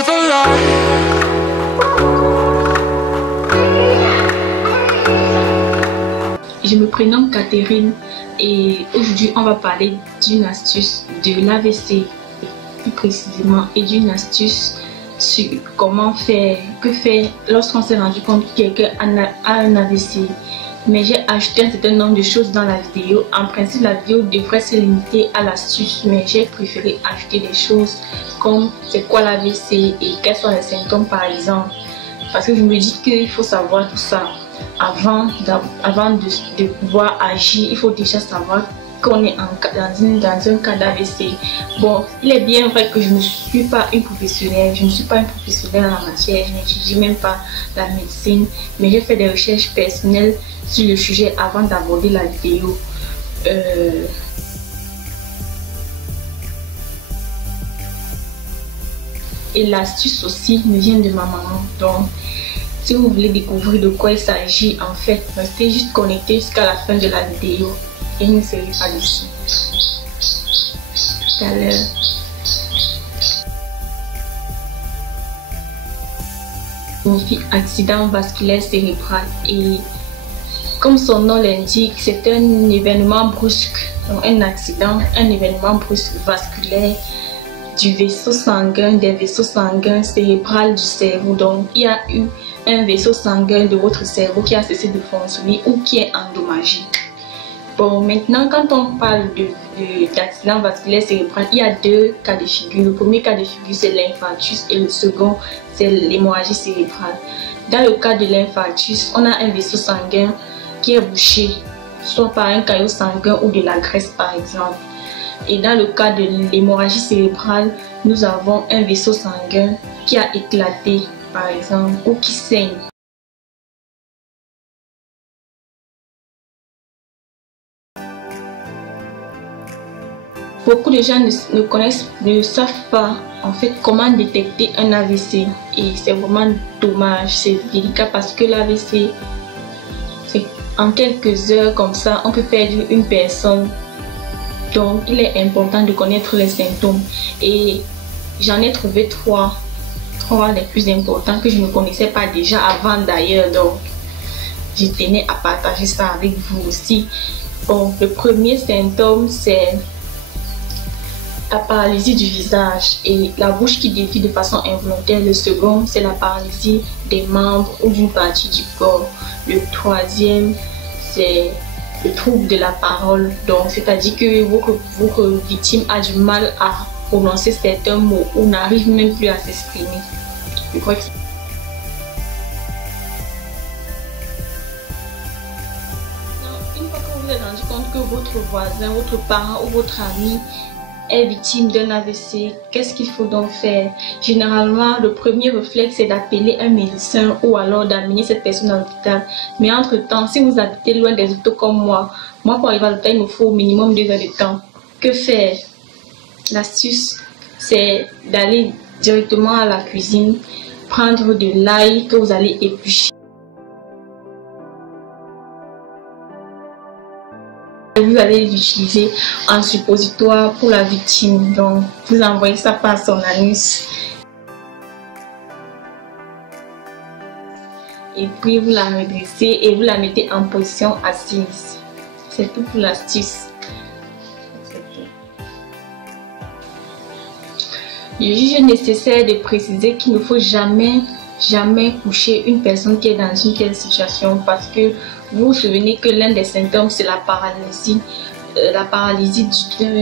see the light. Je me prénomme Catherine et aujourd'hui on va parler d'une astuce de l'AVC, plus précisément, et d'une astuce sur comment faire, que faire lorsqu'on s'est rendu compte que quelqu'un a un AVC. Mais j'ai ajouté un certain nombre de choses dans la vidéo. En principe, la vidéo devrait se limiter à l'astuce, mais j'ai préféré ajouter des choses comme c'est quoi l'AVC et quels sont les symptômes par exemple. Parce que je me dis qu'il faut savoir tout ça avant de pouvoir agir. Il faut déjà savoir qu'on est dans un cas d'AVC. Bon, il est bien vrai que je ne suis pas une professionnelle, en la matière, je n'étudie même pas la médecine, mais j'ai fait des recherches personnelles sur le sujet avant d'aborder la vidéo. Et l'astuce aussi me vient de ma maman. Donc, si vous voulez découvrir de quoi il s'agit, en fait, restez juste connecté jusqu'à la fin de la vidéo. Et ne serez pas d'ici. Tout à l'heure. Signifie accident vasculaire cérébral. Et comme son nom l'indique, c'est un événement brusque. Donc un accident, un événement brusque vasculaire du vaisseau sanguin, des vaisseaux sanguins cérébral du cerveau. Donc il y a eu un vaisseau sanguin de votre cerveau qui a cessé de fonctionner ou qui est endommagé. Bon, maintenant, quand on parle d'accident vasculaire cérébral, il y a deux cas de figure. Le premier cas de figure, c'est l'infarctus et le second, c'est l'hémorragie cérébrale. Dans le cas de l'infarctus, on a un vaisseau sanguin qui est bouché, soit par un caillot sanguin ou de la graisse, par exemple. Et dans le cas de l'hémorragie cérébrale, nous avons un vaisseau sanguin qui a éclaté, par exemple, ou qui saigne. Beaucoup de gens ne savent pas en fait comment détecter un AVC et c'est vraiment dommage, c'est délicat parce que l'AVC, c'est en quelques heures comme ça, on peut perdre une personne. Donc il est important de connaître les symptômes et j'en ai trouvé trois les plus importants que je ne connaissais pas déjà avant d'ailleurs, donc je tenais à partager ça avec vous aussi. Bon, le premier symptôme c'est la paralysie du visage et la bouche qui dévie de façon involontaire. Le second, c'est la paralysie des membres ou d'une partie du corps. Le troisième, c'est le trouble de la parole. Donc, c'est-à-dire que votre victime a du mal à prononcer certains mots ou n'arrive même plus à s'exprimer. Je crois que une fois que vous vous êtes rendu compte que votre voisin, votre parent ou votre ami est victime d'un AVC, qu'est-ce qu'il faut donc faire? Généralement, le premier réflexe c'est d'appeler un médecin ou alors d'amener cette personne à l'hôpital. Mais entre-temps, si vous habitez loin des hôpitaux comme moi pour arriver à l'hôpital, il me faut au minimum 2 heures de temps. Que faire? L'astuce, c'est d'aller directement à la cuisine, prendre de l'ail que vous allez éplucher. Vous allez l'utiliser en suppositoire pour la victime. Donc, vous envoyez ça par son anus. Et puis, vous la redressez et vous la mettez en position assise. C'est tout pour l'astuce. Je juge nécessaire de préciser qu'il ne faut jamais coucher une personne qui est dans une telle situation parce que vous vous souvenez que l'un des symptômes c'est la paralysie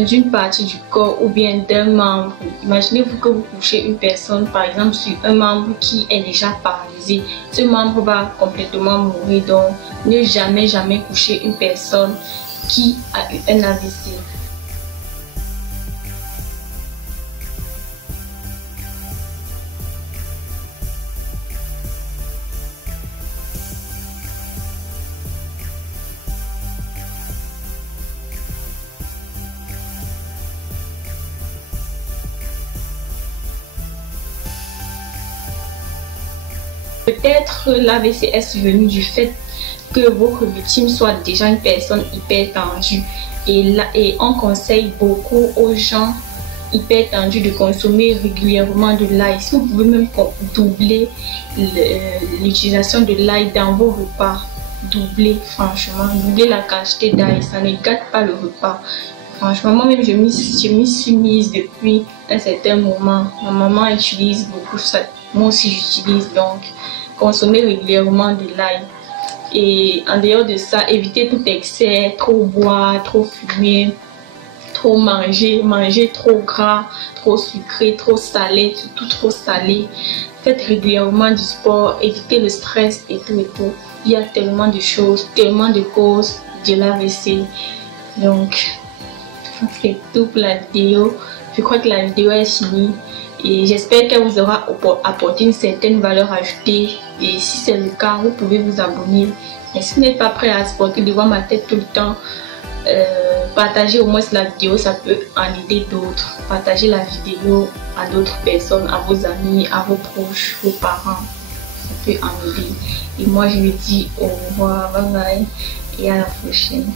d'une partie du corps ou bien d'un membre. Imaginez-vous que vous couchez une personne par exemple sur un membre qui est déjà paralysé. Ce membre va complètement mourir, donc ne jamais coucher une personne qui a eu un AVC. Peut-être l'AVC est survenu du fait que votre victime soit déjà une personne hyper tendue et on conseille beaucoup aux gens hyper tendu de consommer régulièrement de l'ail. Si vous pouvez même doubler l'utilisation de l'ail dans vos repas, doubler, franchement, doubler la quantité d'ail, ça ne gâte pas le repas. Franchement, moi-même, je m'y suis mise depuis un certain moment. Ma maman utilise beaucoup ça. Moi aussi, j'utilise. Donc, consommer régulièrement de l'ail. Et en dehors de ça, éviter tout excès, trop boire, trop fumer, trop manger trop gras, trop sucré, trop salé, surtout trop salé. Faites régulièrement du sport, évitez le stress et tout et tout. Il y a tellement de choses, tellement de causes de l'AVC. Donc, c'est tout pour la vidéo. Je crois que la vidéo est finie et j'espère qu'elle vous aura apporté une certaine valeur ajoutée. Et si c'est le cas, vous pouvez vous abonner. Mais si vous n'êtes pas prêt à supporter devant ma tête tout le temps, partagez au moins la vidéo, ça peut en aider d'autres. Partagez la vidéo à d'autres personnes, à vos amis, à vos proches, vos parents. Ça peut en aider. Et moi, je vous dis au revoir, bye bye et à la prochaine.